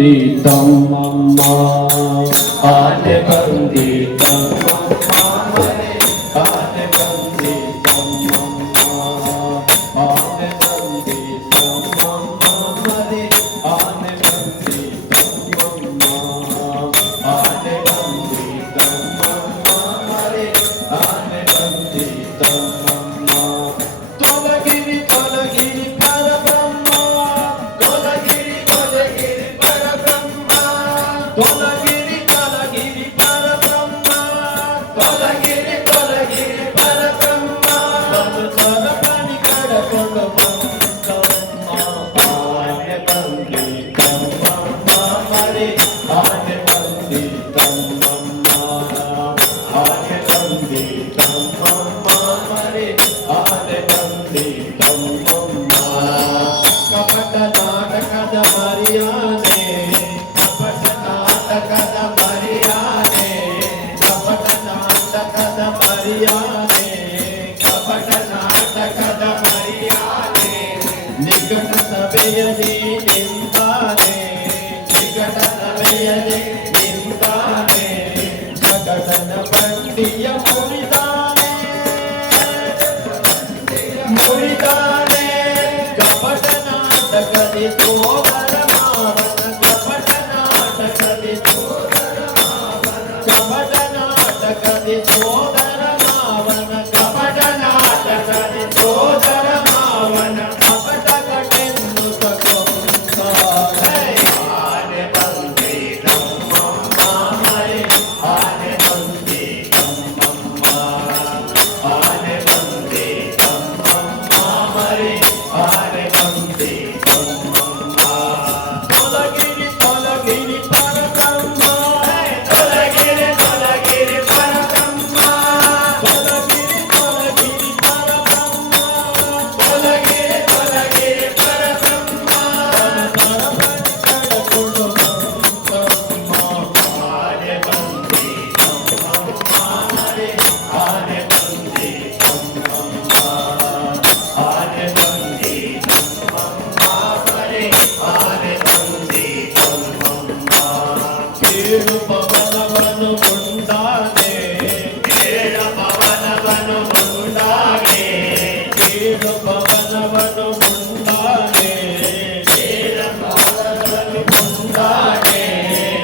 ಬಂದಿತಂ ಅಮ್ಮ ಆನೆ ಬಂದಿತಂ ಅಮ್ಮ ಮನೆ ಆನೆ ಬಂದಿತಂ ಅಮ್ಮ ಆನೆ ಬಂದಿತಂ ಅಮ್ಮ ಮನೆ ಆನೆ ಬಂದಿತಂ ಅಮ್ಮ ಆನೆ ಬಂದಿತಂ ಅಮ್ಮ ಮನೆ ಆನೆ ಬಂದಿತಂ ಅಮ್ಮ ತೊಲಗಿರಿ ತೊಲಗಿರಿ ಪರಬ್ರಹ್ಮ ತೊಲಗಿರಿ ತೊಲಗಿರಿ ಪರಬ್ರಹ್ಮ ತೊಲಗಿರಿ ತೊಲಗಿರಿ ಪರಬ್ರಹ್ಮ ತೊಲಗಿರಿ ತೊಲಗಿರಿ ಪರಬ್ರಹ್ಮ ಬಂದು ಸರಪಣಿ ಕಡಕೊಂಡು ಬಂದಮ್ಮ ಆನೆ ಬಂದಿತಮ್ಮ ಮರೆ ಆನೆ ಬಂದಿತಮ್ಮ ಆನೆ ಬಂದಿತಮ್ಮ ಮರೆ ಆನೆ ಬಂದಿತಮ್ಮ ಕಪಟ ನಾಟಕದ ಮರ್ಯಾದೆ ಕಪಟ ನಾಟಕದ ಮರ್ಯಾದೆ ಕಪಟ ನಾಟಕದ ಮರ್ಯಾದೆ ಕಪಟ ನಾಟಕದ ಮರ್ಯಾದೆ ನಿಕಟ ಸಭೆಯಲ್ಲಿ ನಿಂತಾನೆ ನಿಕಟ ಸಭೆಯಲ್ಲಿ ನಿಂತಾನೆ ಜಗದನ ಬಂಡಿಯ ಮುರಿದಾನೆ ಮುರಿದಾನೆ ಕಪಟ ನಾಟಕದಿ ಸೋದರ ಮಾವನ ಕಪಟ ನಾಟಕದಿ ಸೋದರ ಮಾವನ ಕಪಟ ನಾಟಕದಿ ಸೋದರ ಮಾವನ ಕಪಟ ನಾಟಕದಿ ಸೋದರ ಮಾವನ ಕಪಟ ಕಟೆಂದು ಆನೆ ಬಂದಿತಮ್ಮ ಮರೆ ಆನೆ ಬಂದಿತಮ್ಮ ಆನೆ ಬಂದಿತಮ್ಮ ಮರೆ ಆನೆ ಬಂದಿತಮ್ಮ ತೊಲಗಿರಿ ತೊಲಗಿರಿ ಪರಬ್ರಹ್ಮ ತೊಲಗಿರಿ ತೊಲಗಿರಿ ಪರಬ್ರಹ್ಮ ತೊಲಗಿರಿ ತೊಲಗಿರಿ ಪರಬ್ರಹ್ಮ ತೊಲಗಿರಿ ತೊಲಗಿರಿ ಪರಬ್ರಹ್ಮ ಕಡಕೊಂಡು ಬಂದಮ್ಮ ಆನೆ ಬಂದಿತಮ್ಮ ಮರೆ ಆನೆ ಬಂದಿತಮ್ಮ ಆನೆ ಬಂದಿತಮ್ಮ ಮರೆ ಆನೆ ಬಂದಿತಮ್ಮ ಏಳು ಪವನವನ್ನು ಮುಂದಾನೆ ಏಳು ಪವನವನ್ನು ಮುಂದಾನೆ ಏಳು ಪವನವನ್ನು ಮುಂದಾನೆ ಏಳು ಪವನವನ್ನು ಮುಂದಾನೆ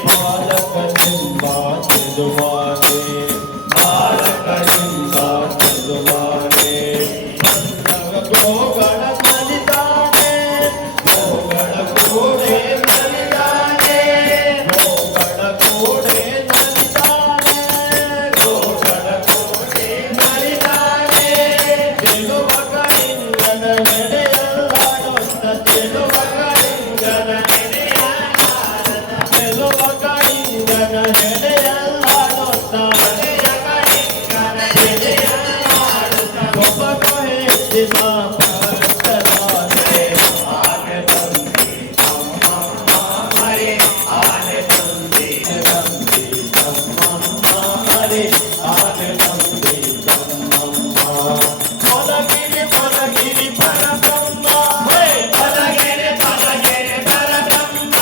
ಬಾಲಕನಿಂದ ಚೆಲುವಾನೆ ಬಾಲಕನಿಂದ ಚೆಲುವಾನೆ ಗೋಗಳ ಮಲಿದಾನೆ ಗೋಗಳ ಗೋಡೆ ಮಲಿದಾನೆ ಗೋಗಳ ಗೋಡೆ ಮಲಿದಾನೆ ಗೋಗಳ ಗೋಡೆ ಮಲಿದಾನೆ ಚೆಲುವಗಳಿಂಗನ ನಡೆಯಲ್ಲಾಡೊತ್ತ ಚೆಲುವಗಳಿಂಗನ ನಡೆಯಲ್ಲಾಡೊತ್ತ ಚೆಲುವಗಳಿಂಗನ ನಡೆಯಲ್ಲಾಡೊತ್ತ ನಡೆಯಗಳಿಂಗನ ನಡೆಯಲ್ಲಾಡೊತ್ತ ಒಬ್ಬ ಹೆಚ್ಚಿನ ಭಕ್ತರಾದೆ ಆನೆ ಬಂದಿತಮ್ಮ ಮರೆ ಆನೆ ಬಂದಿತಮ್ಮ ಮರೆ ಆನೆ ಬಂದಿತಮ್ಮ ತೊಲಗಿರಿ ತೊಲಗಿರಿ ಪರಬ್ರಹ್ಮ ತೊಲಗಿರಿ ತೊಲಗಿರಿ ಪರಬ್ರಹ್ಮ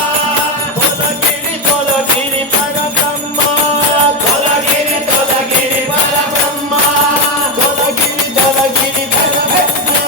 ತೊಲಗಿರಿ ತೊಲಗಿರಿ ಪರಬ್ರಹ್ಮ ತೊಲಗಿರಿ ತೊಲಗಿರಿ ಪರಬ್ರಹ್ಮ ತೊಲಗಿರಿ ತೊಲಗಿರಿ ಪರಬ್ರಹ್ಮ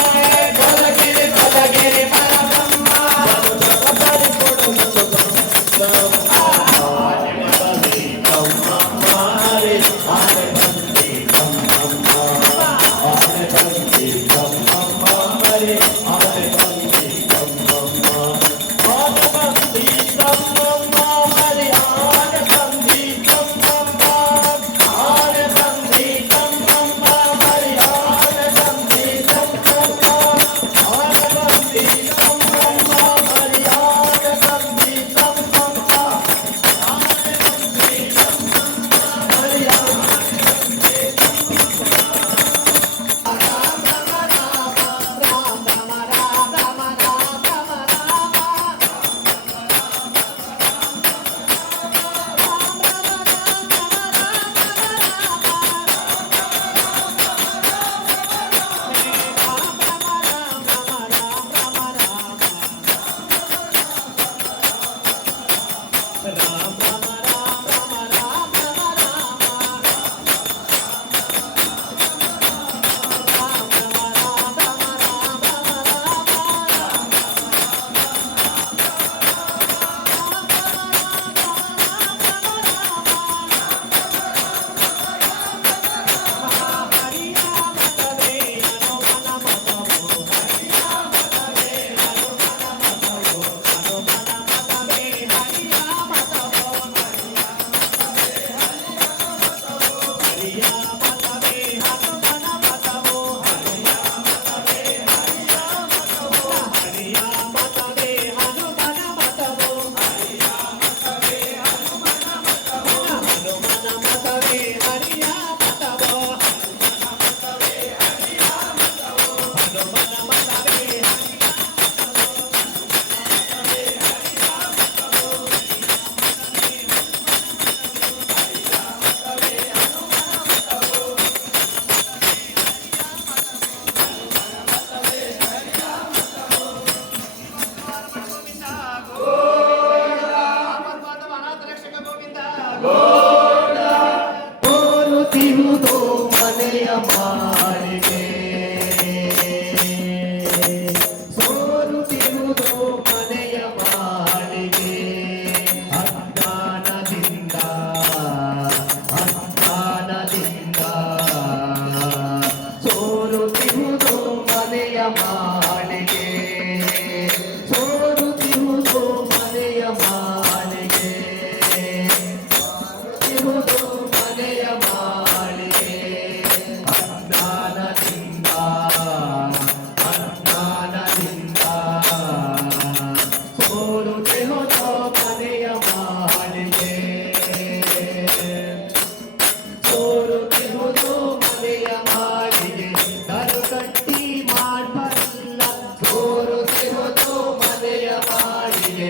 ಮಾಳಿಗೆ ಸೋರುತ್ತಿರುವುದು ಮನೆಯ ಮಾಳಿಗೆ ಇರುವುದು ಮನೆಯ ಮಾಳಿಗೆ ಅಜ್ಞಾನದಿಂದ ಸೋರುತ್ತಿರುವುದು ಮನೆಯ ಮಾಳಿಗೆ ಸೋರುತ್ತಿರುವುದು ಮನೆಯ ಮಾಳಿಗೆ ಕಟ್ಟಿ ಮಾಡಬಲ್ಲ ಸೋರುತ್ತಿರುವುದು ಮನೆಯ ಮಾಳಿಗೆ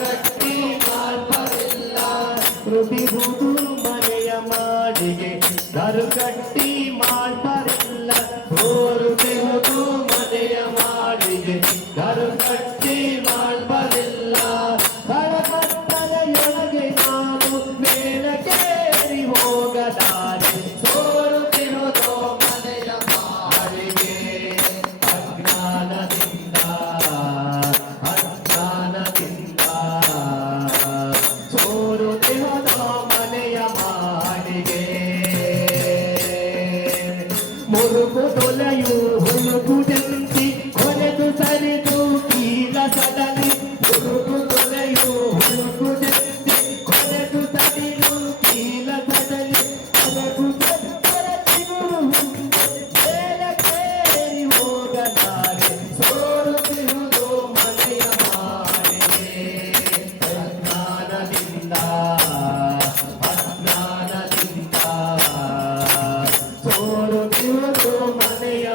ಕಟ್ಟಿ ಮಾಡಬಲ್ಲ ರುಬಿರುವುದು ಮನೆಯ ಮಾಳಿಗೆ ಕಟ್ಟಿ ಮಾಡಬಲ್ಲ ಸೋರುತ್ತಿರುವುದು ಮನೆಯ ಮಾಳಿಗೆ ಕಟ್ಟಿ ಮಾಡಬಲ್ಲ ಕಳಕತ್ತಲೆಯೊಳಗೆ ನಾನು ಮೇಲಕ್ಕೇರಿ ಹೋಗದಾರೆ ಸೋರುತ್ತಿರುವುದು ಮನೆಯ ಮಾಳಿಗೆ ಅಜ್ಞಾನದಿಂದ ಸೋರುತ್ತಿರುವುದು ಮನೆಯ ಮಾಳಿಗೆ ಮುರುಗು ತೊಲೆಯು ಹುಳುಗು ಜಂತಿ ಕೊನೆದು ಸರಿದು ಕೀಲ ಸಡಲಿ ಮುರುಗು ತೊಲೆಯು ಹುಳುಗು ಜಂತಿ ಕೊನೆದು ಸರಿದು ಕೀಲ ಸಡಲಿ ಕೊನೆದು ಸರಿದು ಮೇಲಕ್ಕೇರಿ ಹೋಗಲಾರೆ ಸೋರುತ್ತಿರುವುದು ಮನೆಯ ಮಾಳಿಗೆ ಅಜ್ಞಾನದಿಂದ ಸೋರುತ್ತಿರುವುದು ಮನೆಯ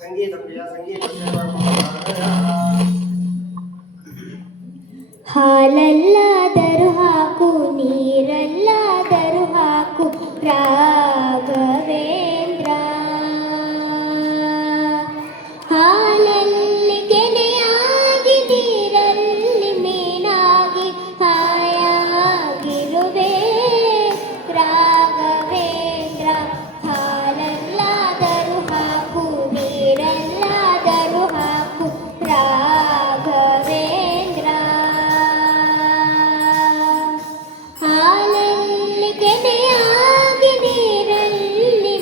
ಸಂಗೀತ ಪ್ರಿಯ ಸಂಗೀತ ಹಾಲಲ್ಲಾದರೂ ಹಾಕು ನೀರಲ್ಲಾದರೂ ಹಾಕು ರಾಘವೇಂದ್ರ ಹಾಲಲ್ಲಿ ಕೆನೆಯಾಗಿ ನೀರಲ್ಲಿ ಮೀನಾಗಿ ಹಾಯಾಗಿರುವೆ ರಾಘವೇಂದ್ರ ಹಾಲಲ್ಲಾದರೂ ಹಾಕು ನೀರಲ್ಲಾದರೂ ಹಾಕು ರಾಘವೇಂದ್ರ ಹಾಲಲ್ಲಿ ಕೆನೆಯಾಗಿ ನೀರಲ್ಲಿ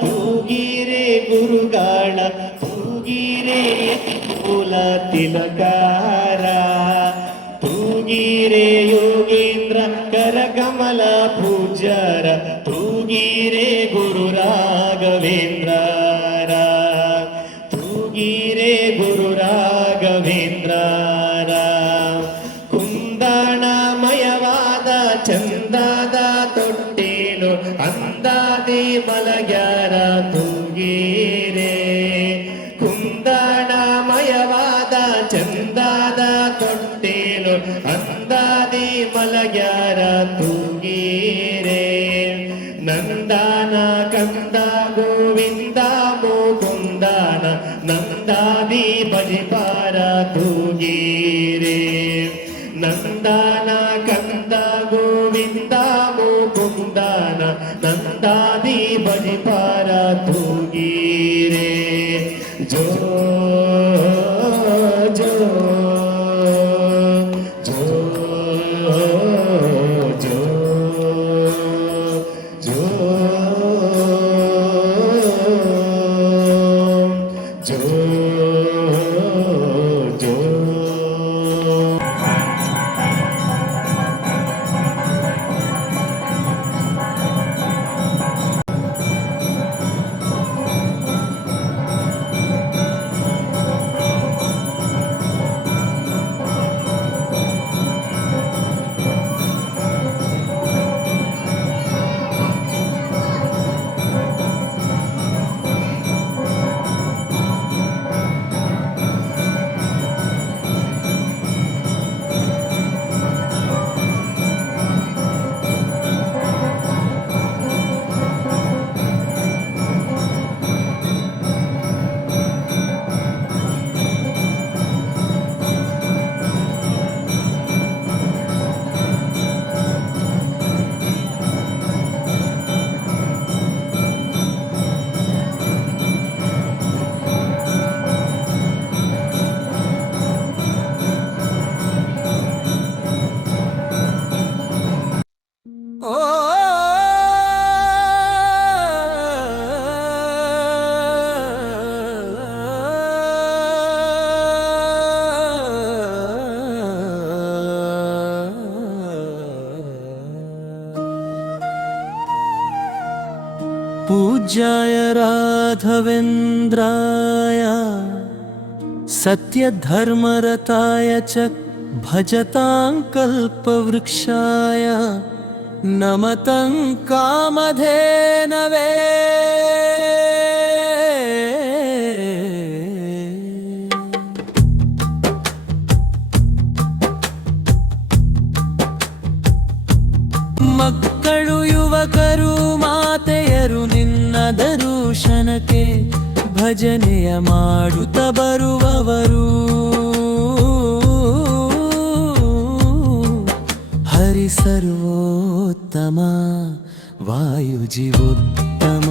ತೂಗಿರೆ ಗುರುಗಳ ತೂಗಿರೆ ಕುಲ ತಿಲಕಾರ ತೂಗಿರೆ ಯೋಗೇಂದ್ರ ಕರಕಮಲ ಪೂಜ್ಯರ ತೂಗಿರೆ ಗುರು ರಾಘವೇಂದ್ರರ ತೂಗಿರೆ ಗುರು ರಾಘವೇಂದ್ರರ ಕುಂದಣಮಯವಾದ ಚಂದದ ತೊಟ್ಟೇನು ಅಂದಾದಿ ಮಲಗ್ಯಾರ ತೂಗಿರೆ ಕುಂದಣಮಯವಾದ ಚಂದದ ತೊಟ್ಟೇನು ಅಂದಾದಿ ಮಲಗ್ಯಾರ ತೂಗಿರೆ ನಂದನ ಕಂದ ಗೋವಿಂದ ಮುಕುಂದನ ನಂದಾದಿ ಬಜಿಪಾರ ತೂಗಿರೆ ನಂದನ ಕಂದ ಗೋವಿಂದ ಮುಕುಂದನ ನಂದಾದಿ ಬಜಿಪಾರ ತೂಗಿರೆ ಜೋ ಜೋ ಜೋ ಜೋ ಜೋ ಜೋ ಜೋ पूज्याय राघवेन्द्राय सत्यधर्मरताय च भजतां कल्पवृक्षाय नमतं कामधेनवे ಮಕ್ಕಳು ಯುವಕರು ಮಾತೆಯರು ನಿನ್ನ ದರ್ಶನಕ್ಕೆ ಭಜನೆಯ ಮಾಡುತ್ತ ಬರುವವರು ಹರಿ ಸರ್ವೋತ್ತಮ ವಾಯು ಜೀವೋತ್ತಮ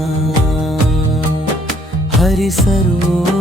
ಹರಿ ಸರ್ವೋತ್ತಮ